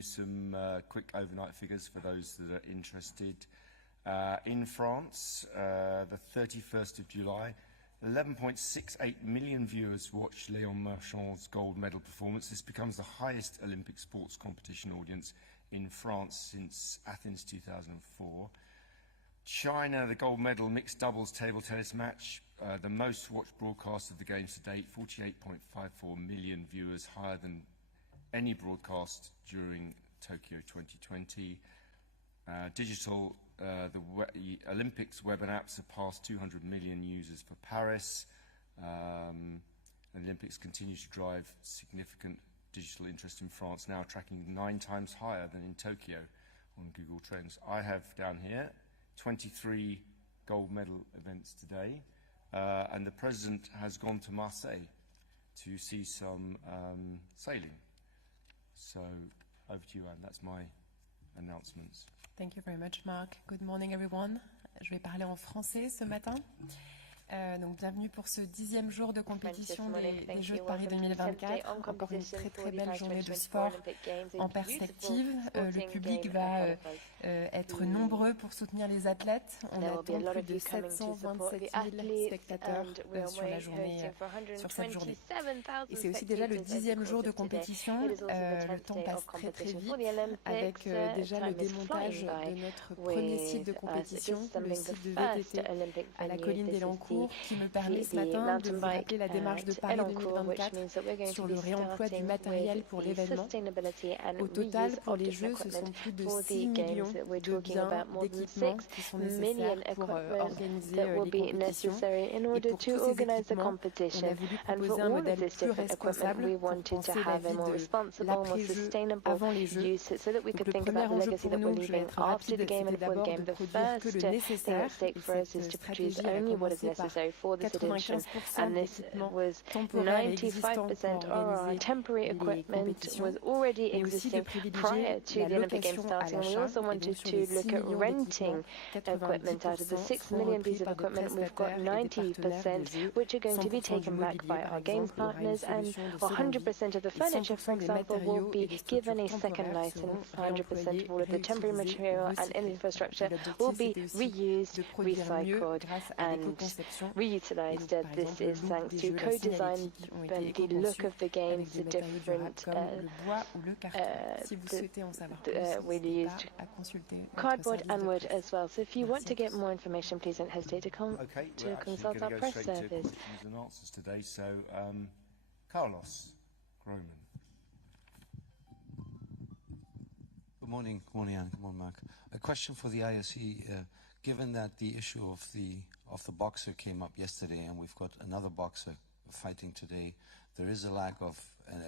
Some quick overnight figures for those that are interested. In France, the 31st of July, 11.68 million viewers watched Léon Marchand's gold medal performance. This becomes the highest Olympic sports competition audience in France since Athens 2004. China, the gold medal mixed doubles table tennis match, the most watched broadcast of the games to date, 48.54 million viewers, higher than any broadcast during Tokyo 2020. Digital, the Olympics web and app surpassed 200 million users for Paris. And the Olympics continues to drive significant digital interest in France, now tracking 9 times higher than in Tokyo on Google Trends. I have down here 23 gold medal events today, and the President has gone to Marseille to see some sailing. So, over to you, Anne. That's my announcements. Thank you very much, Mark. Good morning, everyone. Je vais parler en français ce matin. Donc, bienvenue pour ce 10e jour de compétition des Jeux de Paris 2024. Encore une très belle journée de sport en perspective. Le public va être nombreux pour soutenir les athlètes. On attend plus de 727 000 spectateurs sur la journée, sur cette journée. Et c'est aussi déjà le 10e jour de compétition. Le temps passe très vite avec déjà le démontage de notre premier site de compétition, le site de VTT à la colline des Lancours, qui me permet ce matin de vous rappeler la démarche de Paris 2024 sur le réemploi du matériel pour l'événement. Au total, pour les Jeux, ce sont plus de 6 millions de biens, d'équipements qui sont nécessaires pour organiser les compétitions. Et pour tous ces équipements, on a voulu proposer un modèle plus responsable pour penser la vie de l'après-jeu avant les Jeux. Donc le premier enjeu pour nous, je vais être rapide, c'était d'abord de produire que le nécessaire. Et cette stratégie a commencé par 95% d'équipements temporaires existants pour organiser les compétitions, mais aussi de privilégier la location à l'achat. Et donc sur les 6 millions d'équipements, 90% seront repris par des prestataires et des partenaires de jeux, 100% du mobilier par exemple, il y aura une solution de seconde vie, et 100% des matériaux et des structures temporaires seront réemployés, réutilisés ou recyclés. L'objectif c'était aussi de produire mieux grâce à l'éco-conception. Reutilized. This is thanks to co-design the look of the games, the different we'll use cardboard and wood as well. So if you want to get more information, please don't hesitate to consult our press service. And answers today. So, Carlos Groman. Good morning, Anne. Good morning, Mark. A question for the IOC. Given that the issue of the boxer came up yesterday, and we've got another boxer fighting today, there is a lack of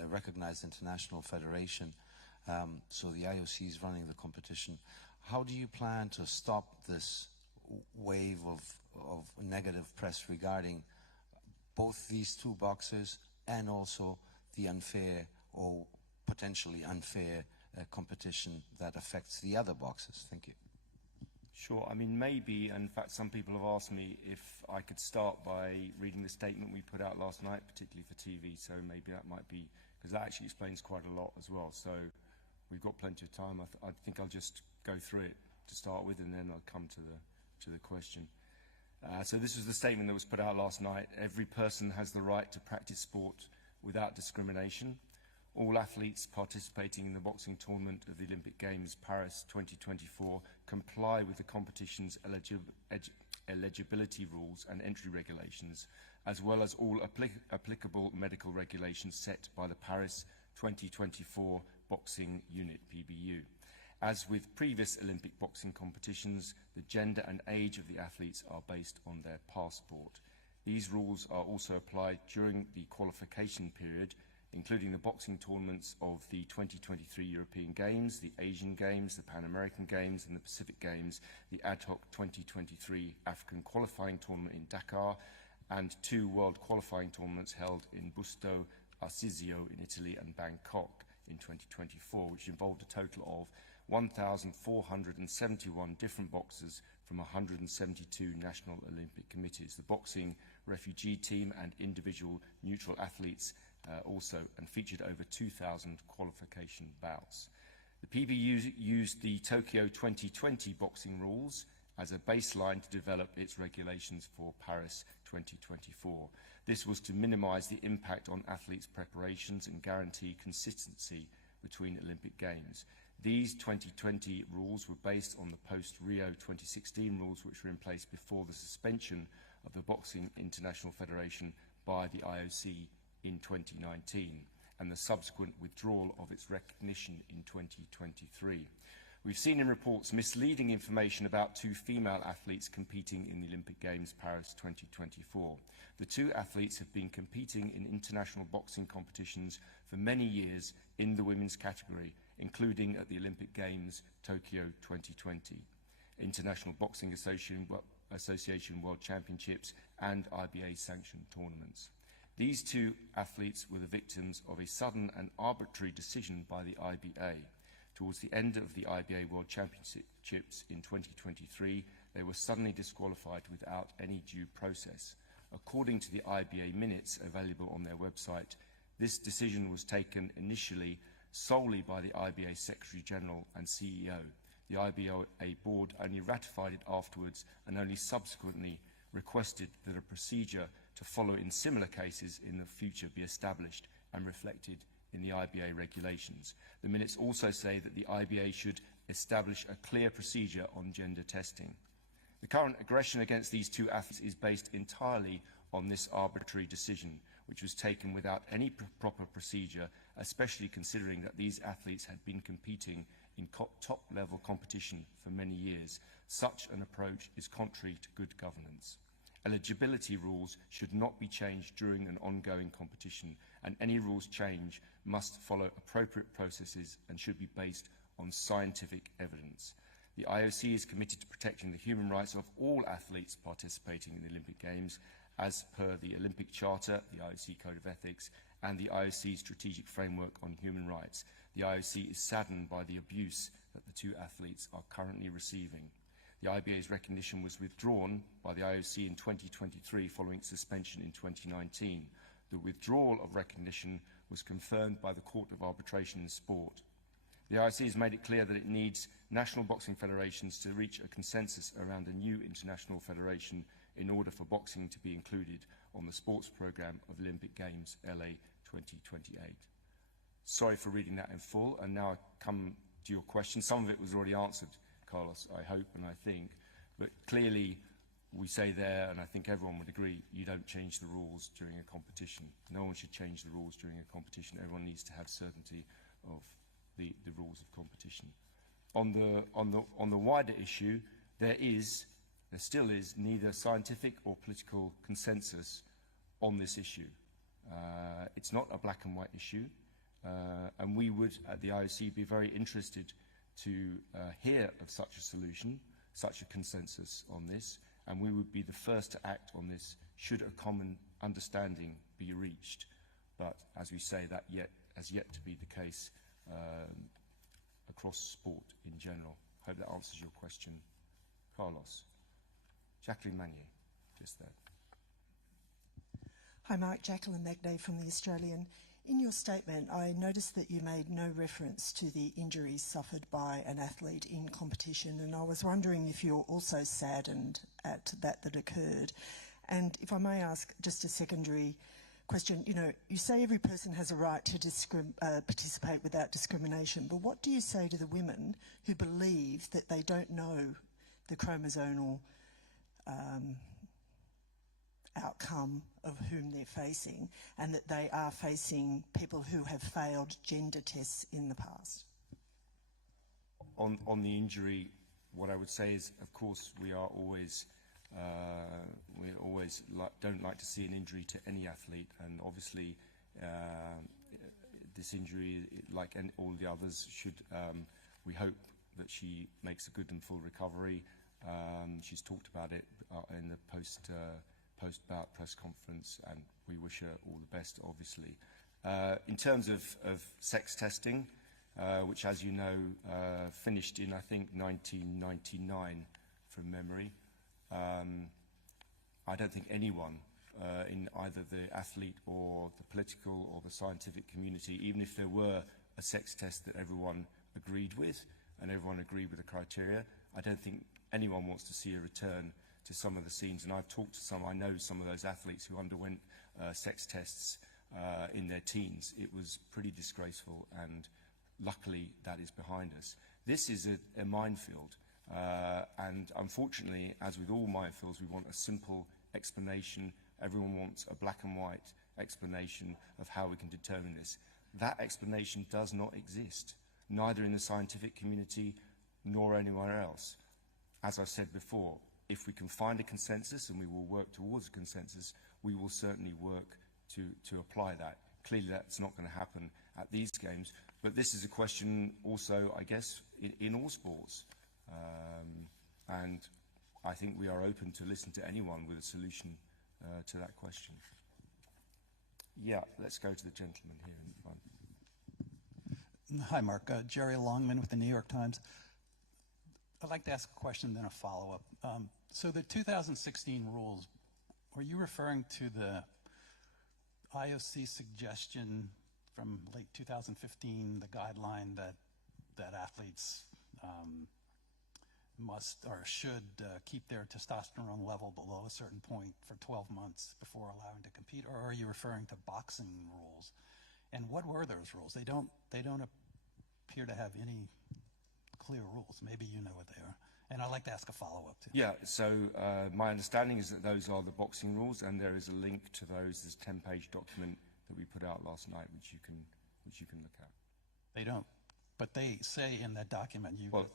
a recognized international federation. So the IOC is running the competition. How do you plan to stop this wave of negative press regarding both these two boxers and also the unfair or potentially unfair competition that affects the other boxers? Thank you. Sure. I mean, maybe, in fact, some people have asked me if I could start by reading the statement we put out last night, particularly for TV, so maybe that might be, because that actually explains quite a lot as well. So we've got plenty of time. I think I'll just go through it to start with, and then I'll come to the question. So this was the statement that was put out last night. Every person has the right to practice sport without discrimination. All athletes participating in the boxing tournament of the Olympic Games Paris 2024 comply with the competition's eligibility rules and entry regulations, as well as all applicable medical regulations set by the Paris 2024 Boxing Unit, PBU. As with previous Olympic boxing competitions, the gender and age of the athletes are based on their passport. These rules are also applied during the qualification period, including the boxing tournaments of the 2023 European Games, the Asian Games, the Pan American Games and the Pacific Games, the ad hoc 2023 African qualifying tournament in Dakar, and 2 world qualifying tournaments held in Busto Arsizio in Italy and Bangkok in 2024, which involved a total of 1,471 different boxers from 172 national Olympic committees. The boxing refugee team and individual neutral athletes also, and featured over 2,000 qualification bouts. The PB used the Tokyo 2020 boxing rules as a baseline to develop its regulations for Paris 2024. This was to minimize the impact on athletes' preparations and guarantee consistency between Olympic Games. These 2020 rules were based on the post-Rio 2016 rules, which were in place before the suspension of the Boxing International Federation by the IOC in 2019 and the subsequent withdrawal of its recognition in 2023. We've seen in reports misleading information about two female athletes competing in the Olympic Games Paris 2024. The two athletes have been competing in international boxing competitions for many years in the women's category, including at the Olympic Games Tokyo 2020, International Boxing Association World Championships and IBA-sanctioned tournaments. These two athletes were the victims of a sudden and arbitrary decision by the IBA. Towards the end of the IBA World Championships in 2023, they were suddenly disqualified without any due process. According to the IBA minutes available on their website, this decision was taken initially solely by the IBA Secretary General and CEO. The IBA board only ratified it afterwards and only subsequently requested that a procedure to follow in similar cases in the future be established and reflected in the IBA regulations. The minutes also say that the IBA should establish a clear procedure on gender testing. The current aggression against these two athletes is based entirely on this arbitrary decision, which was taken without any proper procedure, especially considering that these athletes had been competing in top-level competition for many years. Such an approach is contrary to good governance. Eligibility rules should not be changed during an ongoing competition, and any rules change must follow appropriate processes and should be based on scientific evidence. The IOC is committed to protecting the human rights of all athletes participating in the Olympic Games, as per the Olympic Charter, the IOC Code of Ethics, and the IOC Strategic Framework on Human Rights. The IOC is saddened by the abuse that the two athletes are currently receiving. The IBA's recognition was withdrawn by the IOC in 2023 following its suspension in 2019. The withdrawal of recognition was confirmed by the Court of Arbitration in Sport. The IOC has made it clear that it needs national boxing federations to reach a consensus around a new international federation in order for boxing to be included on the sports programme of Olympic Games LA 2028. Sorry for reading that in full, and now I come to your question. Some of it was already answered, Carlos, I hope and I think, but clearly we say there, and I think everyone would agree, you don't change the rules during a competition. No one should change the rules during a competition. Everyone needs to have certainty of the rules of competition. On the wider issue, there still is neither scientific or political consensus on this issue. It's not a black and white issue, and we would at the IOC be very interested to hear of such a solution, such a consensus on this, and we would be the first to act on this should a common understanding be reached. But as we say, that has yet to be the case across sport in general. Hope that answers your question, Carlos. Jacqueline Manier, just there. Hi Mark, Jacqueline Magnay from The Australian. In your statement, I noticed that you made no reference to the injuries suffered by an athlete in competition, and I was wondering if you're also saddened at that occurred. And if I may ask just a secondary question, you say every person has a right to participate without discrimination, but what do you say to the women who believe that they don't know the chromosomal outcome of whom they're facing, and that they are facing people who have failed gender tests in the past? On the injury, what I would say is, of course, we always don't like to see an injury to any athlete, and obviously this injury, like all the others, we hope that she makes a good and full recovery. She's talked about it in the post-bout press conference, and we wish her all the best, obviously. In terms of sex testing, which, as you know, finished in, I think, 1999 from memory, I don't think anyone in either the athlete or the political or the scientific community, even if there were a sex test that everyone agreed with, and everyone agreed with the criteria. I don't think anyone wants to see a return to some of the scenes, and I've talked to some, I know some of those athletes who underwent sex tests in their teens. It was pretty disgraceful, and luckily that is behind us. This is a minefield, and unfortunately, as with all minefields, we want a simple explanation. Everyone wants a black and white explanation of how we can determine this. That explanation does not exist, neither in the scientific community nor anywhere else. As I said before, if we can find a consensus, and we will work towards a consensus, we will certainly work to apply that. Clearly that's not going to happen at these games, but this is a question also, I guess, in all sports. And I think we are open to listen to anyone with a solution to that question. Yeah, let's go to the gentleman here in front. Hi, Mark. Jerry Longman with the New York Times. I'd like to ask a question, then a follow-up. So the 2016 rules, were you referring to the IOC suggestion from late 2015, the guideline that athletes must or should keep their testosterone level below a certain point for 12 months before allowing to compete, or are you referring to boxing rules? And what were those rules? They don't appear to have any clear rules. Maybe you know what they are. And I'd like to ask a follow-up too. Yeah, so my understanding is that those are the boxing rules, and there is a link to those. There's a 10-page document that we put out last night, which you can look at. They don't, but they say in that document well,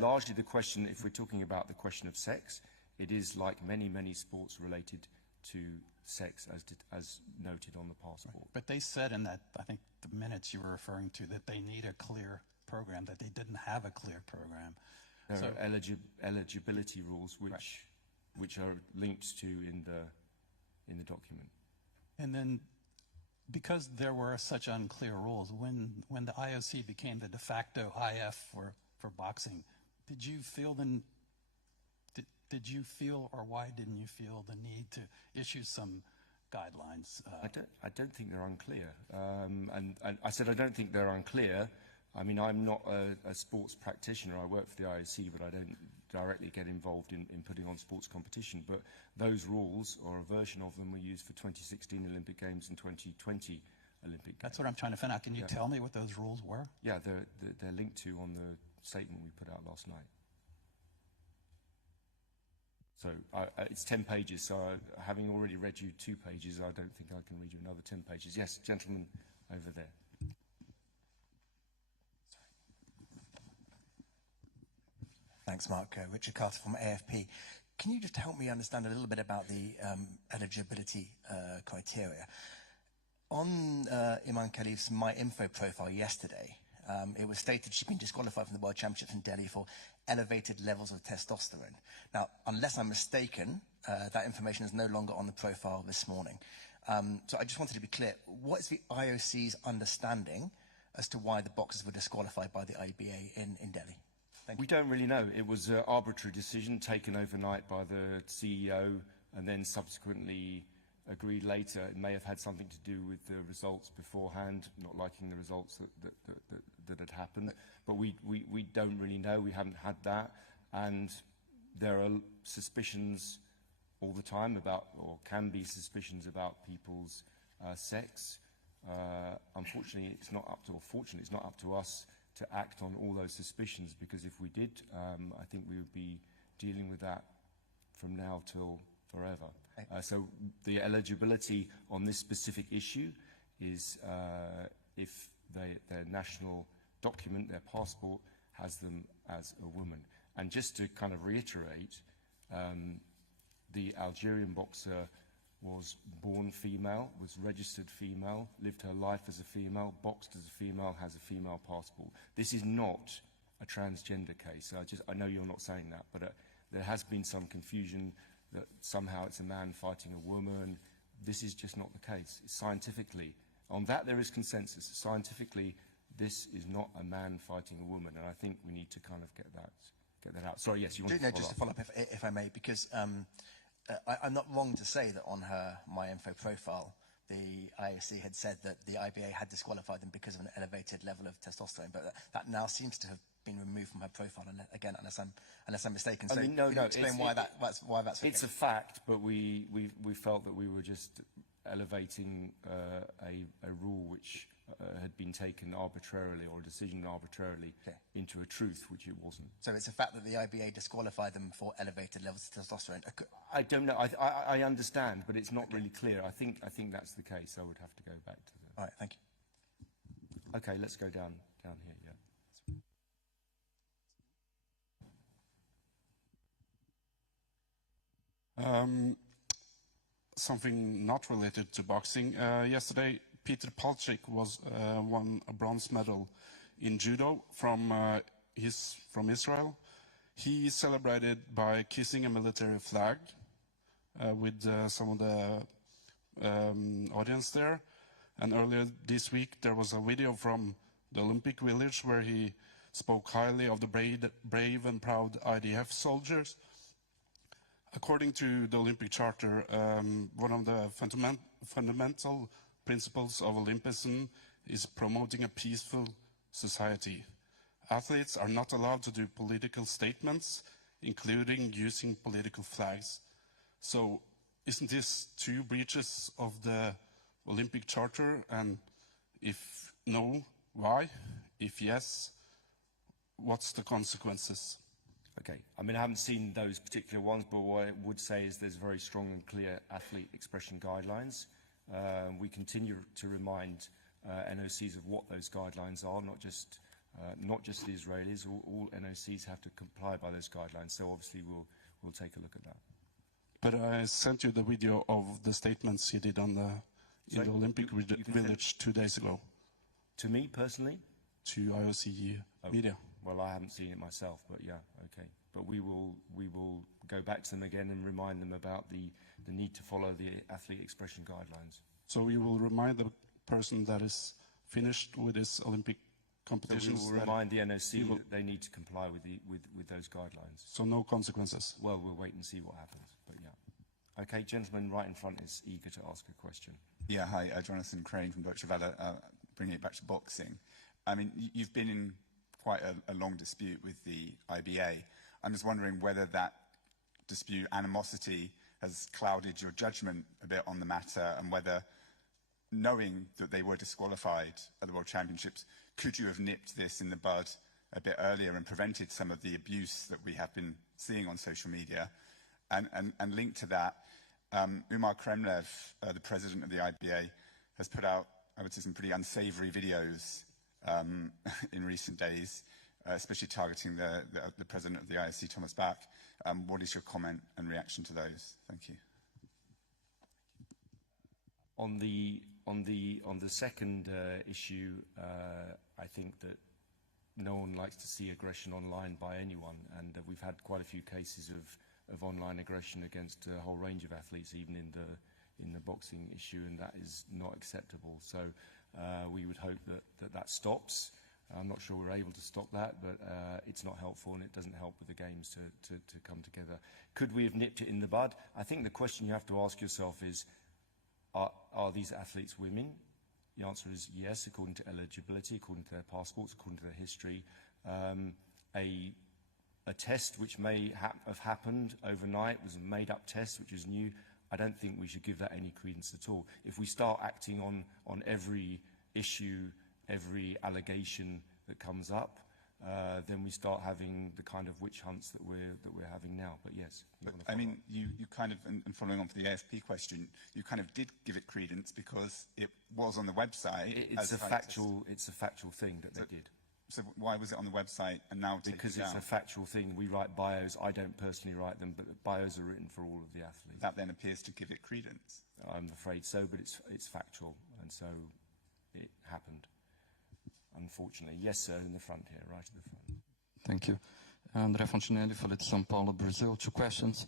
largely the question, if we're talking about the question of sex, it is like many sports related to sex, as noted on the passport. Right. But they said in that, I think the minutes you were referring to, that they need a clear program, that they didn't have a clear program. There are eligibility rules which are linked to in the document. And then, because there were such unclear rules, when the IOC became the de facto IF for boxing, did you feel or why didn't you feel the need to issue some guidelines? I don't think they're unclear. And I said I don't think they're unclear. I mean, I'm not a sports practitioner. I work for the IOC, but I don't directly get involved in putting on sports competition. But those rules, or a version of them, were used for 2016 Olympic Games and 2020 Olympic Games. That's what I'm trying to find out. Can you tell me what those rules were? Yeah, they're linked to on the statement we put out last night. So it's 10 pages, so having already read you 2 pages, I don't think I can read you another 10 pages. Yes, gentleman over there. Thanks, Mark. Richard Carter from AFP. Can you just help me understand a little bit about the eligibility criteria? On Imane Khelif's MyInfo profile yesterday, it was stated she'd been disqualified from the World Championships in Delhi for elevated levels of testosterone. Now, unless I'm mistaken, that information is no longer on the profile this morning. So I just wanted to be clear. What is the IOC's understanding as to why the boxers were disqualified by the IBA in Delhi? We don't really know. It was an arbitrary decision taken overnight by the CEO and then subsequently agreed later. It may have had something to do with the results beforehand, not liking the results that had happened. But we don't really know. We haven't had that. And there are suspicions all the time about, or can be suspicions about people's sex. Unfortunately, it's not up to, or fortunately, it's not up to us to act on all those suspicions, because if we did, I think we would be dealing with that from now till forever. So the eligibility on this specific issue is if their national document, their passport, has them as a woman. And just to kind of reiterate, the Algerian boxer was born female, was registered female, lived her life as a female, boxed as a female, has a female passport. This is not a transgender case. I know you're not saying that, but there has been some confusion that somehow it's a man fighting a woman. This is just not the case. Scientifically, on that there is consensus. Scientifically, this is not a man fighting a woman, and I think we need to kind of get that out. Sorry, yes, you want to follow up? Just to follow up, if I may, because I'm not wrong to say that on her MyInfo profile, the IOC had said that the IBA had disqualified them because of an elevated level of testosterone, but that now seems to have been removed from her profile, and again, unless I'm mistaken. So explain why that's okay. It's a fact, but we felt that we were just elevating a rule which had been taken arbitrarily, or a decision arbitrarily, into a truth which it wasn't. So it's a fact that the IBA disqualified them for elevated levels of testosterone. I don't know. I understand, but it's not really clear. I think that's the case. I would have to go back to the. All right, thank you. Okay, let's go down here. Yeah. Something not related to boxing. Yesterday, Peter Palchik won a bronze medal in judo from Israel. He celebrated by kissing a military flag with some of the audience there. And earlier this week, there was a video from the Olympic Village where he spoke highly of the brave and proud IDF soldiers. According to the Olympic Charter, one of the fundamental principles of Olympism is promoting a peaceful society. Athletes are not allowed to do political statements, including using political flags. So isn't this two breaches of the Olympic Charter? And if no, why? If yes, what's the consequences? Okay, I mean, I haven't seen those particular ones, but what I would say is there's very strong and clear athlete expression guidelines. We continue to remind NOCs of what those guidelines are, not just the Israelis. All NOCs have to comply by those guidelines, so obviously we'll take a look at that. But I sent you the video of the statements he did in the Olympic Village 2 days ago. To me, personally? To IOC media. Well, I haven't seen it myself, but yeah, okay. But we will go back to them again and remind them about the need to follow the athlete expression guidelines. So you will remind the person that is finished with his Olympic competitions? So we will remind the NOC that they need to comply with those guidelines. So no consequences? Well, we'll wait and see what happens, but yeah. Okay, gentleman right in front is eager to ask a question. Yeah, hi, Jonathan Crane from Deutsche Welle, bringing it back to boxing. I mean, you've been in quite a long dispute with the IBA. I'm just wondering whether that dispute, animosity, has clouded your judgment a bit on the matter, and whether, knowing that they were disqualified at the World Championships, could you have nipped this in the bud a bit earlier and prevented some of the abuse that we have been seeing on social media? And linked to that, Imane Khelif, the president of the IBA, has put out, I would say, some pretty unsavory videos in recent days, especially targeting the president of the IOC, Thomas Bach. What is your comment and reaction to those? Thank you. On the second issue, I think that no one likes to see aggression online by anyone, and we've had quite a few cases of online aggression against a whole range of athletes, even in the boxing issue, and that is not acceptable. So we would hope that stops. I'm not sure we're able to stop that, but it's not helpful, and it doesn't help with the games to come together. Could we have nipped it in the bud? I think the question you have to ask yourself is, are these athletes women? The answer is yes, according to eligibility, according to their passports, according to their history. A test which may have happened overnight was a made-up test, which is new. I don't think we should give that any credence at all. If we start acting on every issue, every allegation that comes up, then we start having the kind of witch hunts that we're having now. But yes. But, I mean, you kind of, and following on from the AFP question, you kind of did give it credence because it was on the website. It's a factual thing that they did. So why was it on the website and now taken down? Because it's a factual thing. We write bios. I don't personally write them, but the bios are written for all of the athletes. That then appears to give it credence. I'm afraid so, but it's factual, and so it happened. Unfortunately. Yes, sir, in the front here, right at the front. Thank you. Andrea Foncinelli for São Paulo, Brazil. 2 questions.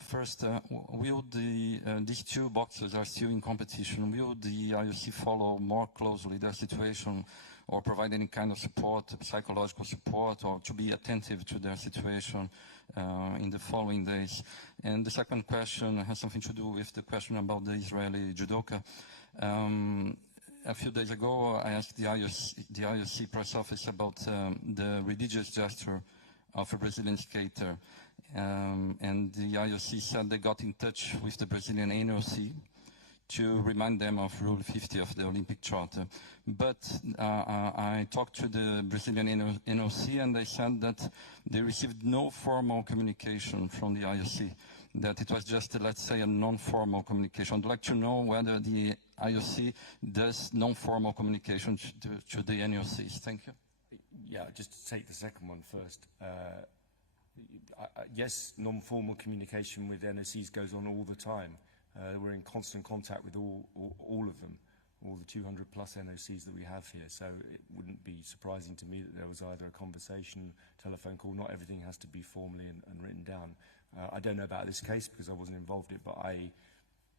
First, will these 2 boxers are still in competition? Will the IOC follow more closely their situation or provide any kind of support, psychological support, or to be attentive to their situation in the following days? And the second question has something to do with the question about the Israeli judoka. A few days ago, I asked the IOC press office about the religious gesture of a Brazilian skater. And the IOC said they got in touch with the Brazilian NOC to remind them of Rule 50 of the Olympic Charter. But I talked to the Brazilian NOC and they said that they received no formal communication from the IOC, that it was just, let's say, a non-formal communication. I'd like to know whether the IOC does non-formal communication to the NOCs. Thank you. Yeah, just to take the second one first. Yes, non-formal communication with NOCs goes on all the time. We're in constant contact with all of them, all the 200 plus NOCs that we have here. So it wouldn't be surprising to me that there was either a conversation, telephone call. Not everything has to be formally and written down. I don't know about this case because I wasn't involved in it, but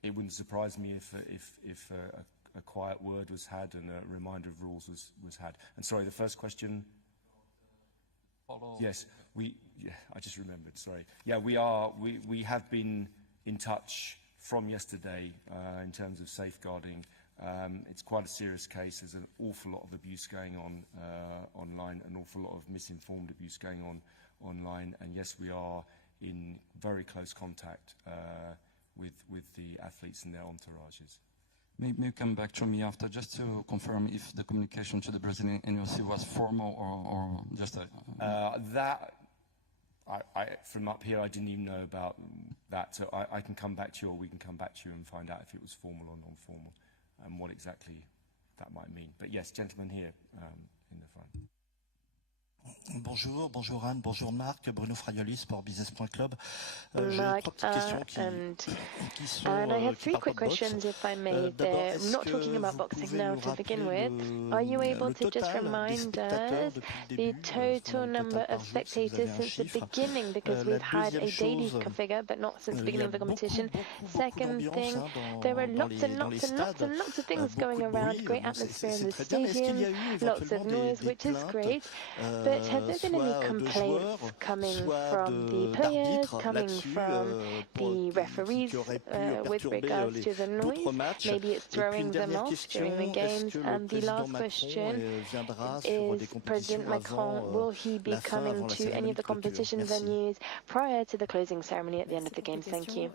it wouldn't surprise me if a quiet word was had and a reminder of rules was had. And sorry, the first question. Yes, I just remembered. Sorry. Yeah, we have been in touch from yesterday in terms of safeguarding. It's quite a serious case. There's an awful lot of abuse going on online, an awful lot of misinformed abuse going on online. And yes, we are in very close contact with the athletes and their entourages. Maybe you come back to me after just to confirm if the communication to the Brazilian NOC was formal or just a... from up here, I didn't even know about that. So I can come back to you, or we can come back to you and find out if it was formal or non-formal and what exactly that might mean. But yes, gentlemen here in the front. Bonjour Anne, bonjour Marc, Bruno Fraioli, sportbusiness.club. Marc, and I have three quick questions, if I may. They're not talking about boxing now to begin with. Are you able to just remind us the total number of spectators since the beginning, because we've had a daily figure, but not since the beginning of the competition? Second thing, there are lots and lots of things going around, great atmosphere in the stadium, lots of noise, which is great. But have there been any complaints coming from the players, coming from the referees with regards to the noise? Maybe it's throwing them off during the games. And the last question is, President Macron, will he be coming to any of the competition venues prior to the closing ceremony at the end of the games? Thank you.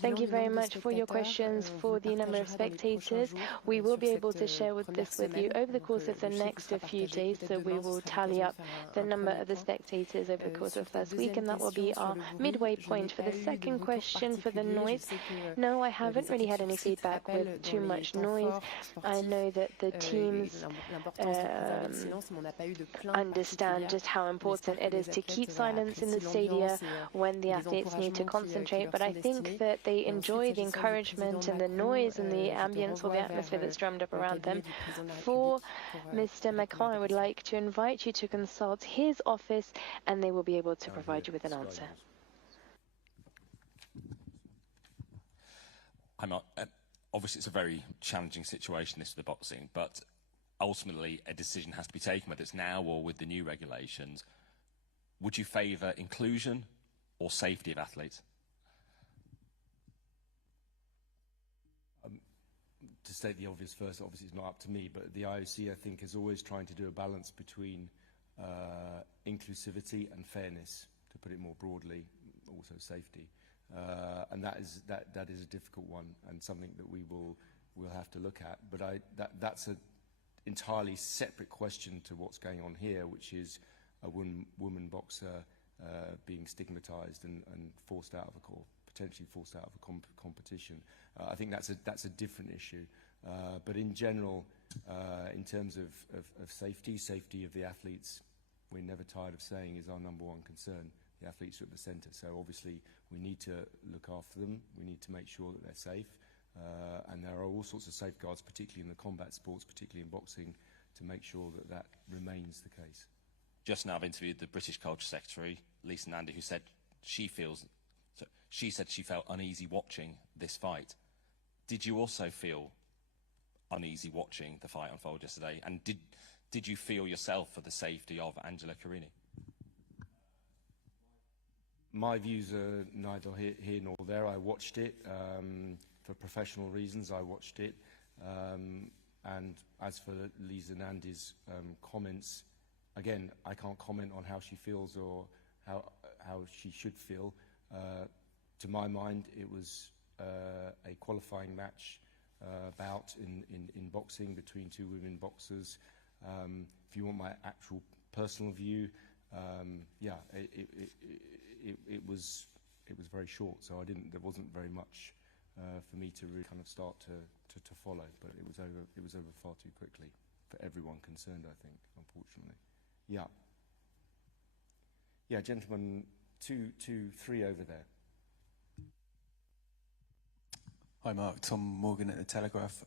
Thank you very much for your questions. For the number of spectators, we will be able to share this with you over the course of the next few days, so we will tally up the number of the spectators over the course of the first week, and that will be our midway point. For the second question, for the noise, no, I haven't really had any feedback with too much noise. I know that the teams understand just how important it is to keep silence in the stadia when the athletes need to concentrate, but I think that they enjoy the encouragement and the noise and the ambience or the atmosphere that's drummed up around them. For Mr. Macron, I would like to invite you to consult his office and they will be able to provide you with an answer. Obviously it's a very challenging situation, this for the boxing, but ultimately a decision has to be taken, whether it's now or with the new regulations. Would you favour inclusion or safety of athletes? To state the obvious first, obviously it's not up to me, but the IOC, I think, is always trying to do a balance between inclusivity and fairness, to put it more broadly, also safety. And that is a difficult one and something that we'll have to look at. But that's an entirely separate question to what's going on here, which is a woman boxer being stigmatized and forced out of potentially forced out of a competition. I think that's a different issue. But in general, in terms of safety of the athletes, we're never tired of saying is our number one concern. The athletes are at the centre, so obviously we need to look after them. We need to make sure that they're safe, and there are all sorts of safeguards, particularly in the combat sports, particularly in boxing, to make sure that remains the case. Just now I've interviewed the British Culture Secretary, Lisa Nandy, who said she said she felt uneasy watching this fight. Did you also feel uneasy watching the fight unfold yesterday? And did did you feel yourself for the safety of Angela Carini? My views are neither here nor there. I watched it for professional reasons. I watched it, and as for Lisa Nandy's comments, again, I can't comment on how she feels or how she should feel. To my mind, it was a qualifying match bout in boxing between two women boxers. If you want my actual personal view, yeah, it was very short, so there wasn't very much for me to really kind of start to follow, but it was over far too quickly for everyone concerned, I think, unfortunately. Yeah. Yeah, gentlemen, 3 over there. Hi Mark, Tom Morgan at The Telegraph.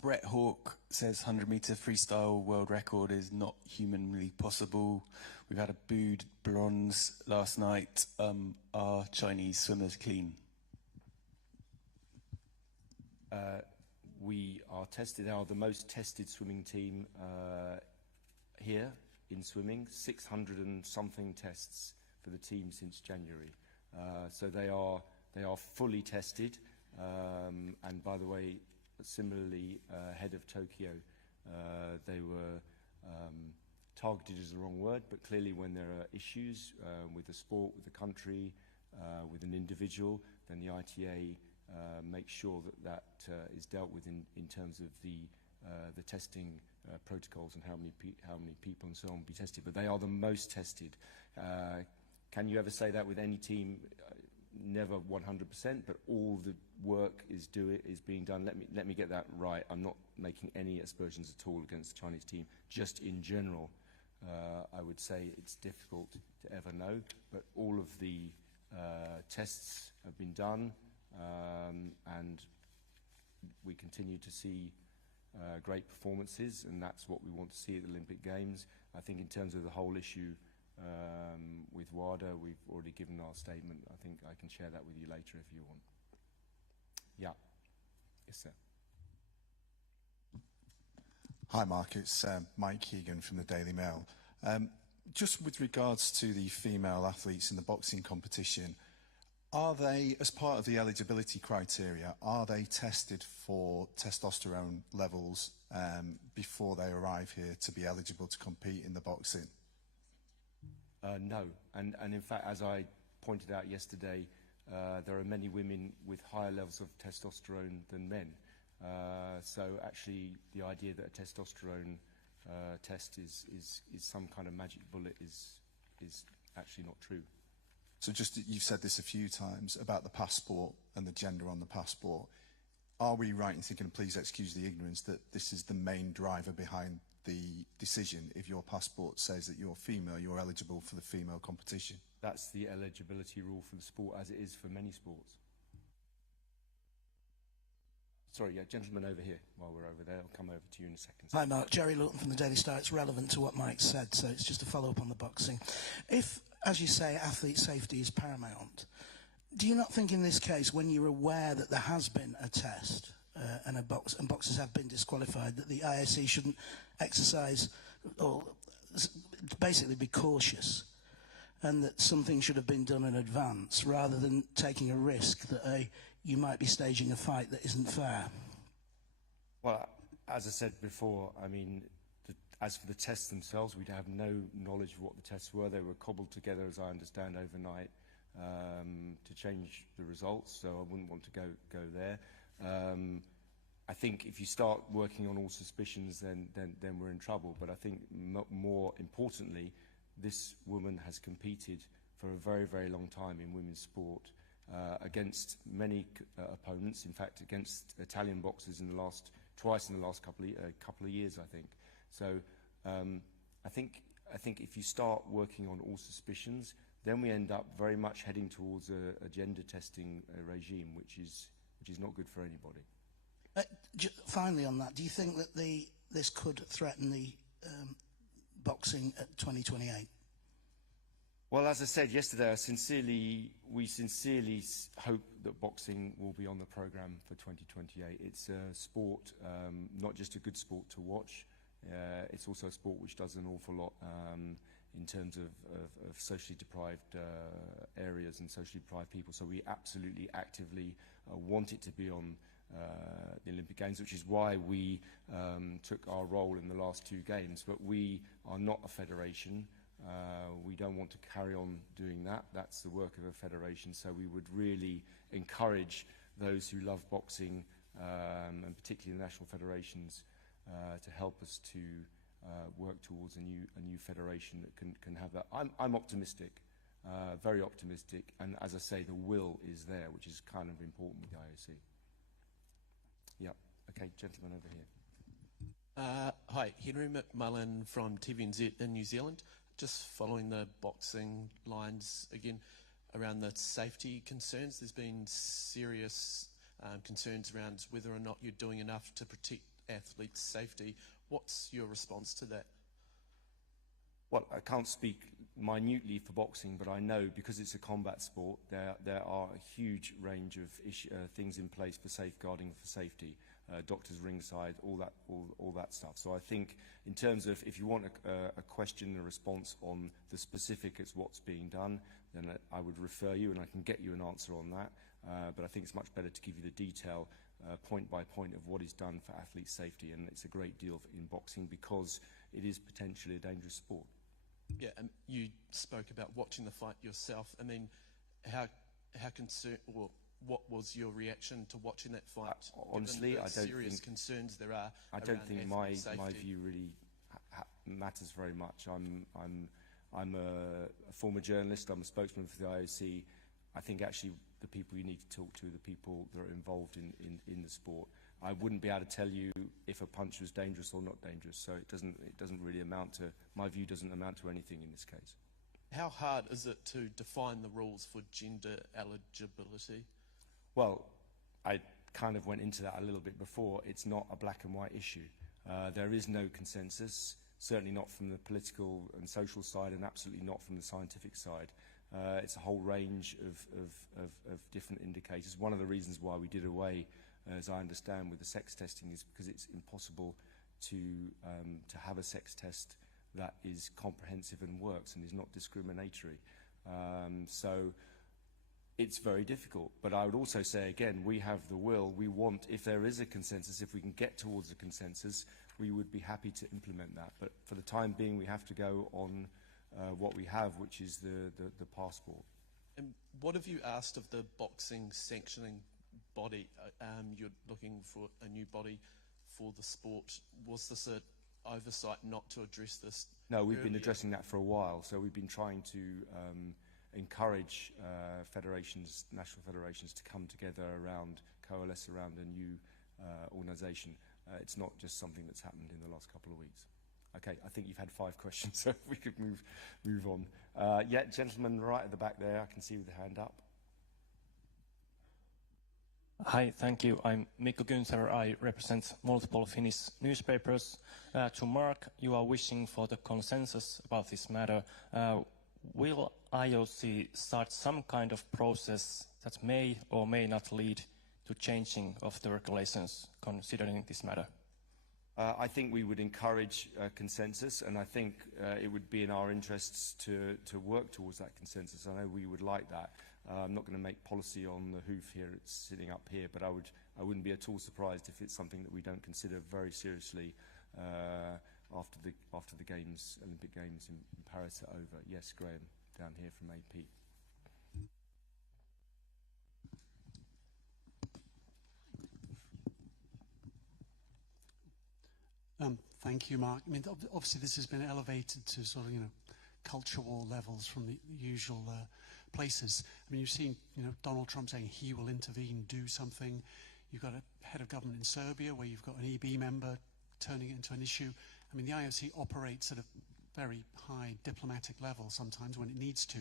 Brett Hawke says 100-metre freestyle world record is not humanly possible. We've had a booed bronze last night. Are Chinese swimmers clean? We are tested, are the most tested swimming team here in swimming, 600 and something tests for the team since January. So they are fully tested, and by the way, similarly, ahead of Tokyo, they were targeted is the wrong word, but clearly when there are issues with the sport, with the country, with an individual, then the ITA makes sure that is dealt with in terms of the testing protocols and how many people and so on be tested. But they are the most tested. Can you ever say that with any team? Never 100%, but all the work is being done. Let me get that right. I'm not making any aspersions at all against the Chinese team. Just in general, I would say it's difficult to ever know, but all of the tests have been done, and we continue to see great performances, and that's what we want to see at the Olympic Games. I think in terms of the whole issue with WADA, we've already given our statement. I think I can share that with you later if you want. Yeah. Yes, sir. Hi, Mark. It's Mike Keegan from the Daily Mail. Just with regards to the female athletes in the boxing competition, are they, as part of the eligibility criteria, are they tested for testosterone levels before they arrive here to be eligible to compete in the boxing? No, and in fact, as I pointed out yesterday, there are many women with higher levels of testosterone than men. So actually, the idea that a testosterone test is some kind of magic bullet is actually not true. So just, you've said this a few times about the passport and the gender on the passport. Are we right in thinking, please excuse the ignorance, that this is the main driver behind the decision? If your passport says that you're female, you're eligible for the female competition? That's the eligibility rule for the sport, as it is for many sports. Sorry, yeah, gentleman over here, while we're over there. I'll come over to you in a second. Hi, Mark. Jerry Lawton from the Daily Star. It's relevant to what Mike said, so it's just a follow-up on the boxing. If, as you say, athlete safety is paramount, do you not think in this case, when you're aware that there has been a test and boxers have been disqualified, that the IOC shouldn't exercise or basically be cautious, and that something should have been done in advance rather than taking a risk that you might be staging a fight that isn't fair? Well, as I said before, I mean, as for the tests themselves, we'd have no knowledge of what the tests were. They were cobbled together, as I understand, overnight to change the results, so I wouldn't want to go there. I think if you start working on all suspicions, then we're in trouble. But I think more importantly, this woman has competed for a very, very long time in women's sport against many opponents. In fact, against Italian boxers twice in the last couple of years, I think. So I think if you start working on all suspicions, then we end up very much heading towards a gender testing regime, which is not good for anybody. Finally on that, do you think that this could threaten the boxing at 2028? Well, as I said yesterday, we sincerely hope that boxing will be on the programme for 2028. It's a sport, not just a good sport to watch, It's also a sport which does an awful lot in terms of socially deprived areas and socially deprived people. So we absolutely actively want it to be on the Olympic Games, which is why we took our role in the last 2 games. But we are not a federation. We don't want to carry on doing that. That's the work of a federation. So we would really encourage those who love boxing, and particularly the national federations, to help us to work towards a new federation that can have that. I'm optimistic, very optimistic, and as I say, the will is there, which is kind of important with the IOC. Yeah. Okay, gentleman over here. Hi, Henry McMullen from TVNZ in New Zealand. Just following the boxing lines again around the safety concerns. There's been serious concerns around whether or not you're doing enough to protect athletes' safety. What's your response to that? Well, I can't speak minutely for boxing, but I know because it's a combat sport, there are a huge range of things in place for safeguarding, for safety, doctors ringside, all that stuff. So I think in terms of if you want a question and a response on the specifics, what's being done, then I would refer you and I can get you an answer on that. But I think it's much better to give you the detail point by point of what is done for athlete safety, and it's a great deal in boxing because it is potentially a dangerous sport. Yeah, and you spoke about watching the fight yourself. I mean, how concerned, or what was your reaction to watching that fight? Honestly, I don't serious think concerns there are. I don't think my safety. view really matters very much. I'm a former journalist. I'm a spokesman for the IOC. I think actually the people you need to talk to are the people that are involved in the sport. I wouldn't be able to tell you if a punch was dangerous or not dangerous, so it doesn't really amount to, my view doesn't amount to anything in this case. How hard is it to define the rules for gender eligibility? Well, I kind of went into that a little bit before. It's not a black and white issue. There is no consensus, certainly not from the political and social side, and absolutely not from the scientific side. It's a whole range of different indicators. One of the reasons why we did away, as I understand, with the sex testing is because it's impossible to have a sex test that is comprehensive and works and is not discriminatory. So it's very difficult. But I would also say, again, we have the will. We want, if there is a consensus, if we can get towards a consensus, we would be happy to implement that. But for the time being, we have to go on what we have, which is the passport. And what have you asked of the boxing sanctioning body? You're looking for a new body for the sport. Was this an oversight not to address this? No, we've been addressing that for a while. So we've been trying to encourage federations, national federations, to come together around, coalesce around a new organisation. It's not just something that's happened in the last couple of weeks. Okay, I think you've had 5 questions, so if we could move on. Yeah, gentleman right at the back there, I can see with the hand up. Hi, thank you. I'm Mikko Günther. I represent multiple Finnish newspapers. To Mark, you are wishing for the consensus about this matter. Will IOC start some kind of process that may or may not lead to changing of the regulations considering this matter? I think we would encourage consensus, and I think it would be in our interests to work towards that consensus. I know we would like that. I'm not going to make policy on the hoof here, it's sitting up here, but I wouldn't be at all surprised if it's something that we don't consider very seriously after the games, Olympic Games in Paris are over. Yes, Graham, down here from AP. Thank you, Mark. I mean, obviously this has been elevated to sort of, culture war levels from the usual places. I mean, you've seen, Donald Trump saying he will intervene, do something. You've got a head of government in Serbia where you've got an EB member turning it into an issue. I mean, the IOC operates at a very high diplomatic level sometimes when it needs to.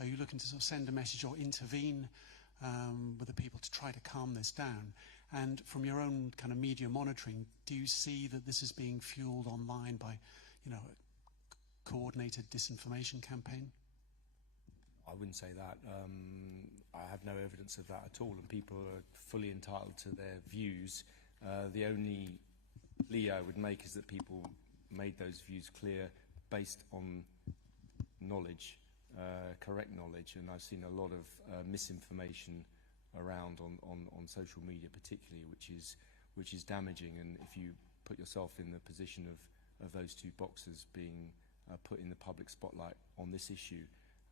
Are you looking to sort of send a message or intervene with the people to try to calm this down? And from your own kind of media monitoring, do you see that this is being fueled online by, a coordinated disinformation campaign? I wouldn't say that. I have no evidence of that at all, and people are fully entitled to their views. The only plea I would make is that people made those views clear based on knowledge, correct knowledge, and I've seen a lot of misinformation around on social media particularly, which is damaging. And if you put yourself in the position of those two boxers being put in the public spotlight on this issue,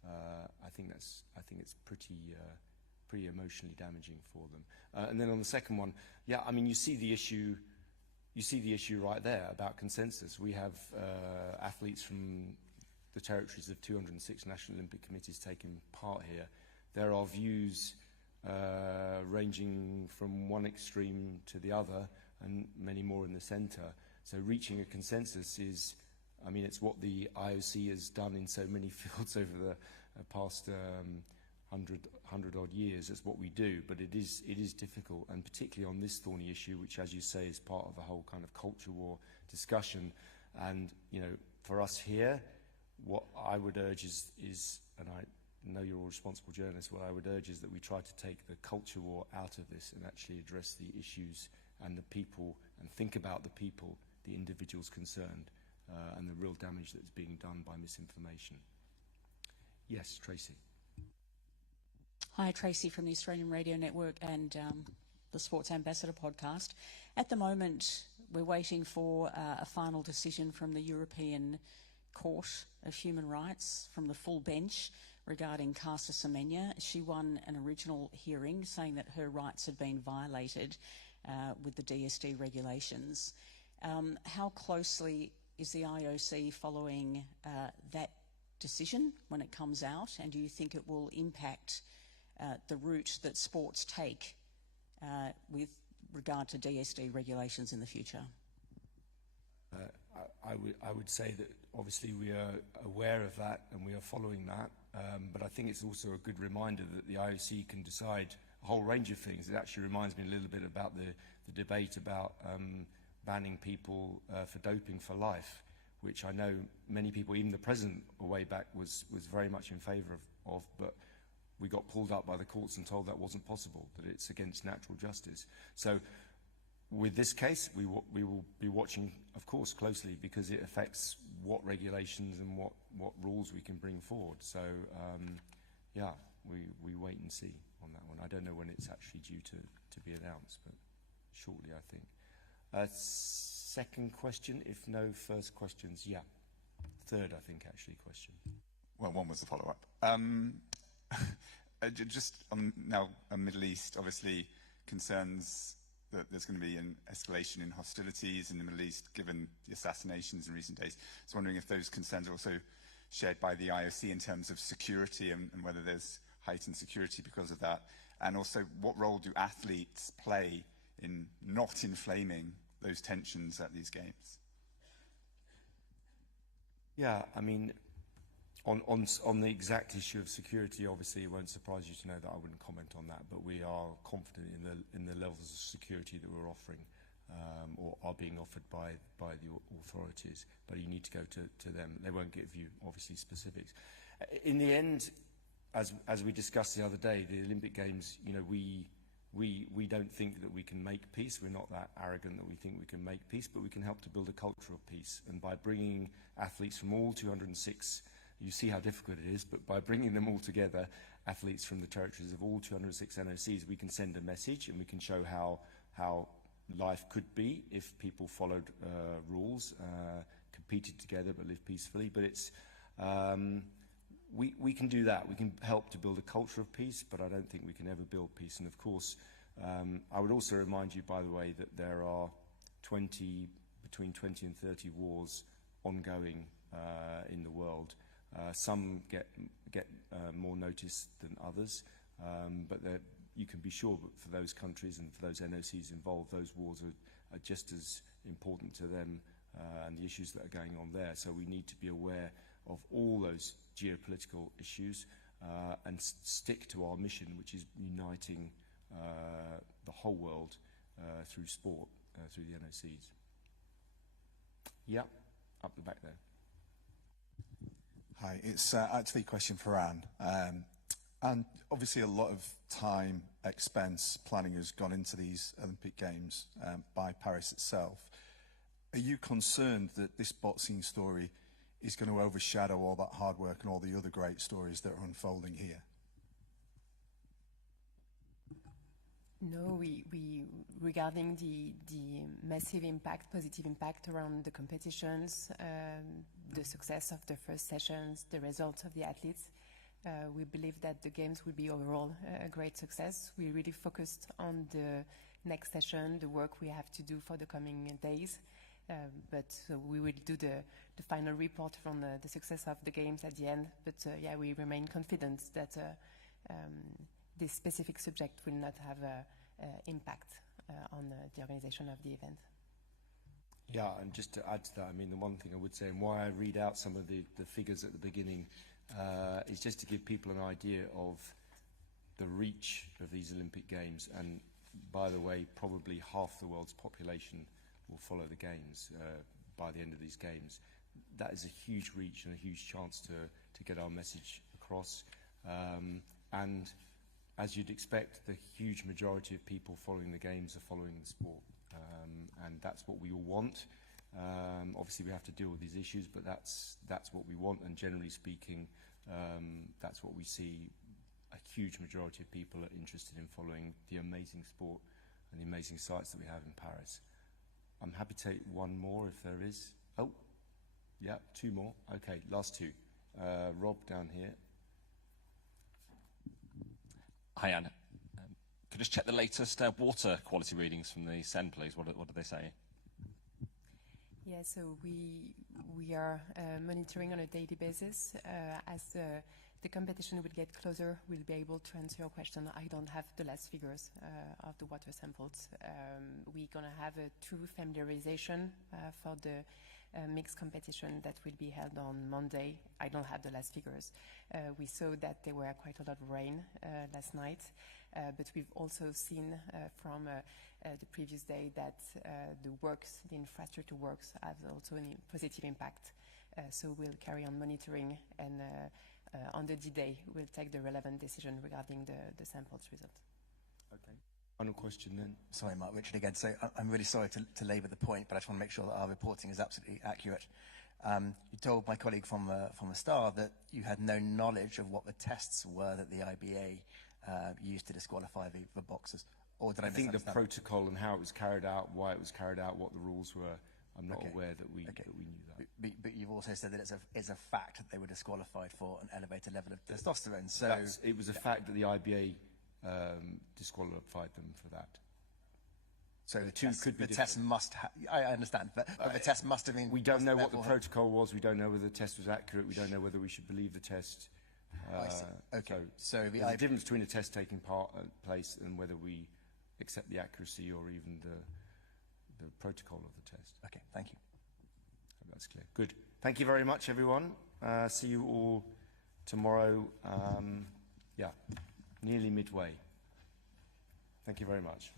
I think it's pretty emotionally damaging for them. And then on the second one, yeah, I mean, you see the issue right there about consensus. We have athletes from the territories of 206 National Olympic Committees taking part here. There are views ranging from one extreme to the other, and many more in the centre. So reaching a consensus is, I mean, it's what the IOC has done in so many fields over the past 100 odd years. It's what we do, but it is difficult, and particularly on this thorny issue, which, as you say, is part of a whole kind of culture war discussion. And you know, for us here, what I would urge is, and I know you're all responsible journalists, what I would urge is that we try to take the culture war out of this and actually address the issues and the people, and think about the people, the individuals concerned, and the real damage that's being done by misinformation. Yes, Tracy. Hi, Tracy from the Australian Radio Network and the Sports Ambassador podcast. At the moment, we're waiting for a final decision from the European Court of Human Rights, from the full bench, regarding Caster Semenya. She won an original hearing saying that her rights had been violated with the DSD regulations. How closely is the IOC following that decision when it comes out, and do you think it will impact the route that sports take with regard to DSD regulations in the future? I would say that obviously we are aware of that and we are following that, but I think it's also a good reminder that the IOC can decide a whole range of things. It actually reminds me a little bit about the debate about banning people for doping for life, which I know many people, even the President a way back, was very much in favour of, but we got pulled up by the courts and told that wasn't possible, that it's against natural justice. So with this case, we will be watching, of course, closely, because it affects what regulations and what rules we can bring forward. So, yeah, we wait and see on that one. I don't know when it's actually due to be announced, but shortly, I think. Second question, if no first questions, yeah. Third, I think, actually, question. Well, one was a follow-up. Just on now, Middle East, obviously concerns that there's going to be an escalation in hostilities in the Middle East, given the assassinations in recent days. I was wondering if those concerns are also shared by the IOC in terms of security, and whether there's heightened security because of that. And also, what role do athletes play in not inflaming those tensions at these games? Yeah, I mean, on the exact issue of security, obviously it won't surprise you to know that I wouldn't comment on that, but we are confident in the levels of security that we're offering, or are being offered by the authorities. But you need to go to them. They won't give you, obviously, specifics. In the end, as we discussed the other day, the Olympic Games, you know, we don't think that we can make peace. We're not that arrogant that we think we can make peace, but we can help to build a culture of peace. And by bringing athletes from all 206, you see how difficult it is, but by bringing them all together, athletes from the territories of all 206 NOCs, we can send a message, and we can show how life could be if people followed rules, competed together but lived peacefully. But it's we can do that. We can help to build a culture of peace, but I don't think we can ever build peace. And of course, I would also remind you, by the way, that there are between 20 and 30 wars ongoing in the world. Some get more notice than others, but you can be sure that for those countries and for those NOCs involved, those wars are just as important to them, and the issues that are going on there. So we need to be aware of all those geopolitical issues and stick to our mission, which is uniting the whole world through sport, through the NOCs. Yeah, up the back there. Hi, it's actually a question for Anne. And obviously a lot of time, expense, planning has gone into these Olympic Games by Paris itself. are you concerned that this boxing story is going to overshadow all that hard work and all the other great stories that are unfolding here? No, regarding the massive impact, positive impact around the competitions, the success of the first sessions, the results of the athletes, we believe that the games will be overall a great success. We really focused on the next session, the work we have to do for the coming days. But we will do the final report from the success of the games at the end. But yeah, we remain confident that this specific subject will not have an impact on the organization of the event. Yeah, and just to add to that, I mean, the one thing I would say, and why I read out some of the figures at the beginning, is just to give people an idea of the reach of these Olympic Games. And by the way, probably half the world's population will follow the Games by the end of these Games. That is a huge reach and a huge chance to get our message across. And as you'd expect, the huge majority of people following the Games are following the sport. And that's what we all want. Obviously, we have to deal with these issues, but that's what we want. And generally speaking, that's what we see. A huge majority of people are interested in following the amazing sport and the amazing sites that we have in Paris. I'm happy to take one more if there is. Oh, yeah, two more. Okay, last two. Rob down here. Hi, Anne. Could you just check the latest water quality readings from the Seine, please? What do they say? Yeah, so we are monitoring on a daily basis. As the competition will get closer, we'll be able to answer your question. I don't have the last figures of the water samples. We're going to have a true familiarization for the mixed competition that will be held on Monday. I don't have the last figures. We saw that there were quite a lot of rain last night, but we've also seen from the previous day that the infrastructure works have also a positive impact. So we'll carry on monitoring, and on the D-Day, we'll take the relevant decision regarding the samples result. Okay. Final question then. Sorry, Mark, Richard again. So I'm really sorry to labour the point, but I just want to make sure that our reporting is absolutely accurate. You told my colleague from the start that you had no knowledge of what the tests were that the IBA used to disqualify the boxers. Or did I think the protocol and how it was carried out, why it was carried out, what the rules were, I'm not aware that we knew that. But you've also said that it's a fact that they were disqualified for an elevated level of testosterone. So it was a fact that the IBA disqualified them for that. So the test must have, I understand, but the test must have been... We don't know what the protocol was, we don't know whether the test was accurate, we don't know whether we should believe the test. I see. Okay. So there's a difference between a test taking place and whether we accept the accuracy or even the protocol of the test. Okay, thank you. Hope that's clear. Good. Thank you very much, everyone. See you all tomorrow. Yeah, nearly midway. Thank you very much.